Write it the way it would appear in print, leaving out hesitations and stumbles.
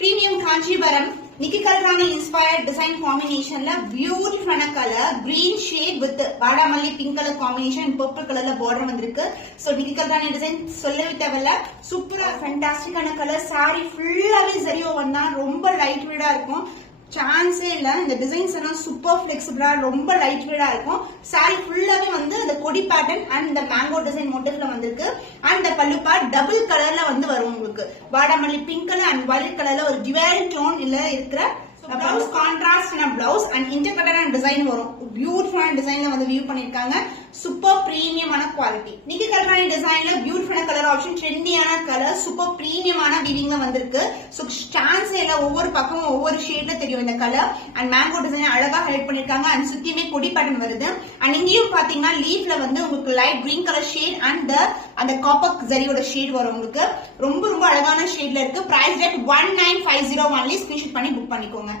Premium Kanchivaram Nikki Kalrani inspired design combination la beautiful color green shade with Vadamalli pink color combination and purple color la border vandirukku. So Nikki Kalrani design sollave thevilla super fantastic ana color saree full ave zari vanna romba light weight ah irukum. சான்ஸே இல்ல இந்த designs எல்லாம் super ஃபிளெக்சிபிளா ரொம்ப light வெயிட்டா இருக்கும். Sorry ஃபுல்லாவே வந்து அந்த கொடி பேட்டர்ன் அண்ட் இந்த மேங்கோ டிசைன் மோட்டிவ்ல வந்திருக்கு. அண்ட் இந்த பல்லு பார்ட் டபுள் கலர்ல வந்து வரும் உங்களுக்கு. வாடாமல்லி பிங்க் கலர் அண்ட் வயலட் கலர்ல ஒரு டிவைட் டோன் இல்ல இருக்கிற blouse contrast blouse and intercolor design வரும். பியூட்டிஃபுல்லான டிசைன்ல வந்து வியூ பண்ணிருக்காங்க. சூப்பர் பிரீமியமான குவாலிட்டி. நிக்கி கல்ரானி டிசைன்ல பியூட்டிஃபுல்லான கலர் ஆப்ஷன், ட்ரெண்டியான கலர், சூப்பர் பிரீமியமான வீவிங்ல வந்திருக்கு. சோ சான்ஸ் இல்ல, ஒவ்வொரு பக்கமும் ஒவ்வொரு ஷேட்ல தெரியும் இந்த கலர். அண்ட் மேங்கோ டிசைன் அழகா ஹைலைட் பண்ணிருக்காங்க. அண்ட் சுத்தியுமே கொடி பேட்டர்ன் வருது. அண்ட் இங்கேயும் பாத்தீங்கன்னா லீஃப்ல வந்து உங்களுக்கு light green colour shade and அந்த காப்பர் ஜரியோட ஷேட் வரும் உங்களுக்கு. ரொம்ப ரொம்ப அழகான ஷேட்ல இருக்கு. Price rate 1950 only. ஸ்கிரீன்ஷாட் பண்ணி புக் பண்ணிக்கோங்க.